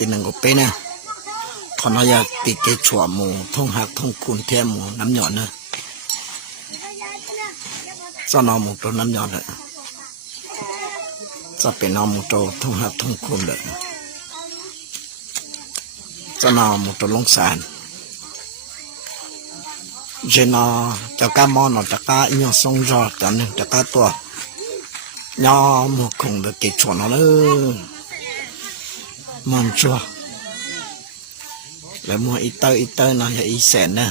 ตีหนึ่งก็เป็นเนี่ยคนเราอยากตีเกชัวหมูท่องหักท่องคุณเทียมหมูน้ำหยอดนะจะนอนหมูตัวน้ำหยอดเลยจะเป็นนอนหมูตัวท่องหักท่องคุณเลยจะนอนหมูตัวลงสารเจนอจะก้ามอนจะก้าอีกส่งจอดกันจะก้าตัวยอหมูคงเด็กเกชัวนั่นเลยมันชัวแล้วมัวอีเตอร์น่ะอย่าอีแสนนะ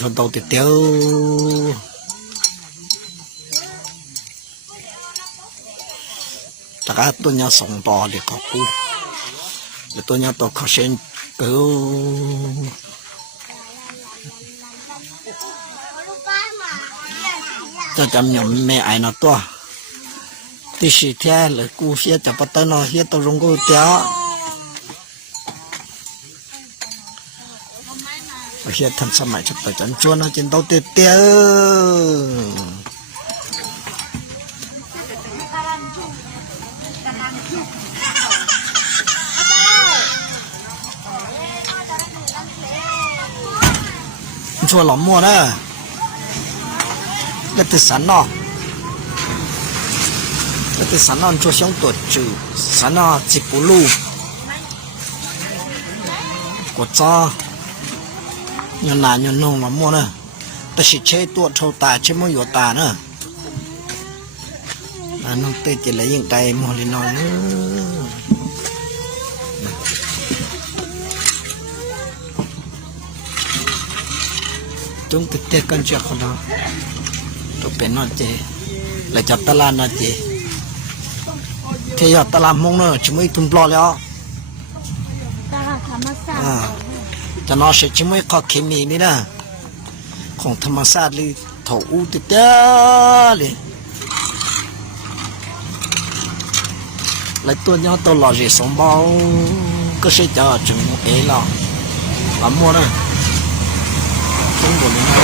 ชนโตติดเตี้ยวแต่ก็ตัวนี้ส่งต่อเด็กของกูแล้วตัวนี้ตัวเขาเช่นกูจะจำยำแม่ไอ้น่ะตัวที่สิเทียเลยกูเสียจะปัตตานอเสียตัวรงกูเตี้ยเฮียทันสมัยจะไปจันจวนนะจินโตเตี้ยชัวหล่อมัวนะแล้วติดสันเนาะแล้วติดสันนอนชัวช่องตัวจืดสันนอจิบุลูกดจ้ายันนานยันนงหล่อมัวนะแต่สิเชตัวเท่าตาเชื่อมอยู่ตานะน้องเตะจะเลยยังไงมอลินอนจงติดเตะกันเจ้าคนละตัวเป็นนอเจเลยจับตลาดนอเจเที่ยวตลาดมงเนอะชิมุยทุ่มปลอแล้วตลาดธรรมศาสตร์จะนอเสชิมุยข้อเคมีนี่นะของธรรมศาสตร์เลยถูกติดเตะเลยเลยตัวนี้ตัวหล่อเรศสมบูรณ์ก็ใช่จะจุงเอ๋ล่ะลำมัวนะต้องบนเลยเ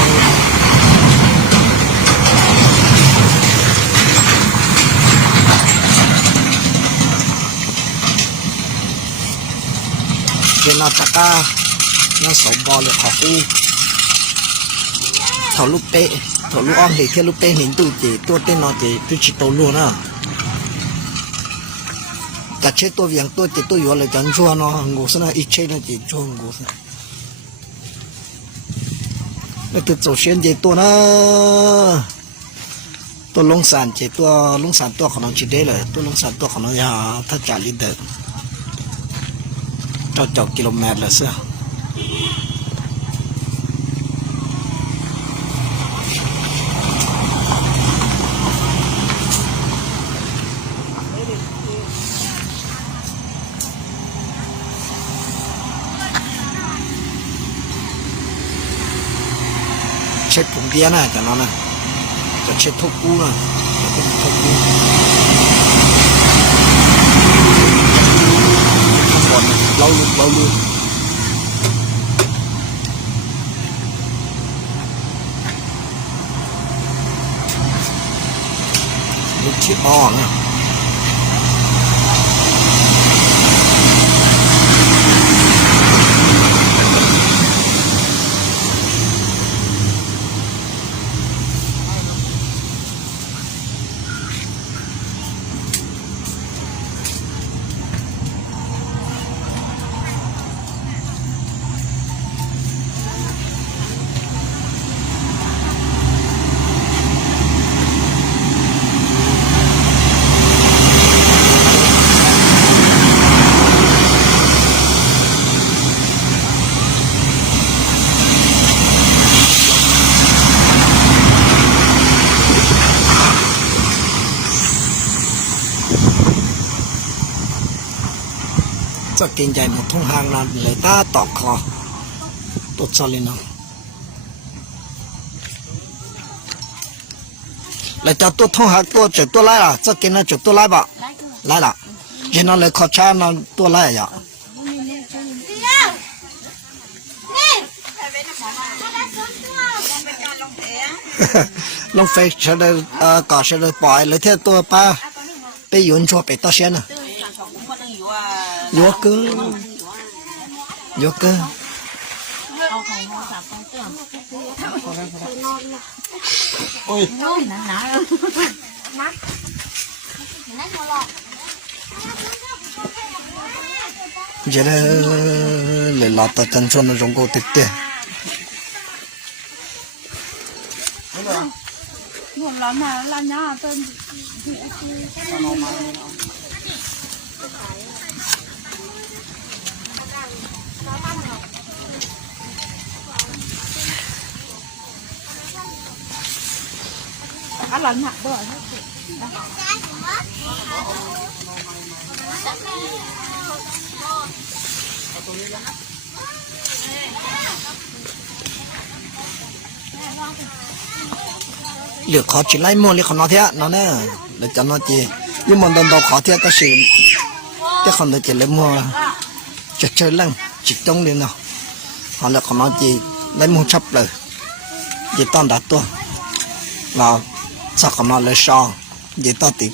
จ้าตะก้าน้าสมบูรณ์เลยขอกูถอดลูกเตะถอดลูกอ้อมเห็นแค่ลูกเตะเห็นตัวเจตัวเต้นนอเจตัวชิโตลูนะแต่เช็ดตัวอย่างตัวเจตัวอยู่อะไรจันชัวเนาะงูสนะอีเช็ดนะเจชัวงูสนะแล้วตัวโจเชียนเจตัวนะตัวลงสารเจตัวลงสารตัวของน้องชิเดเลยตัวลงสารตัวของน้องยาถ้าจ่าลิเดอร์จอกิโลเมตรละเสียเช็ดผงเดียนะจะนอนนะจะเช็ดทุกกูนะจะเป็นทุกกูข้างบนเราลุกลุกที่อ้อนะจะกินใจหมดทุ่งหางนั้นเลยตาตอกคอตัวซาลินเลยจะตัวทุ่งหางตัวจุดตัวไรล่ะจะกินนะจุดตัวไรบ่ไรล่ะยินนั่นเลยขอช้านั่นตัวไรอ่ะลงเฟซเฉลยก่อเฉลยปล่อยเลยเท่าตัวป้าไปยืนชัวไปต่อเชียนน่ะ vô cơ vô cơ ôi giờ đó lấy lọt tới chân chuột nó rong cô tịt tịt buồn lắm mà là nhá tôi ăn lần hạt rồi liệu khó chỉ lấy mua liệu khó nói thế nó nè để cho nó chỉ nhưng mà đần đầu khó thế ta sử cái không được chỉ lấy mua chật chơi lăng chỉ trong liền nào họ là khó nói chỉ lấy mua chấp lời chỉ toàn đặt tua là sao khó nói lấy sao chỉ to thì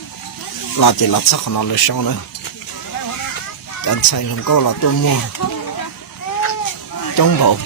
là chỉ là sao khó nói lấy sao nữa chẳng sai không có là tôi mua trong bộ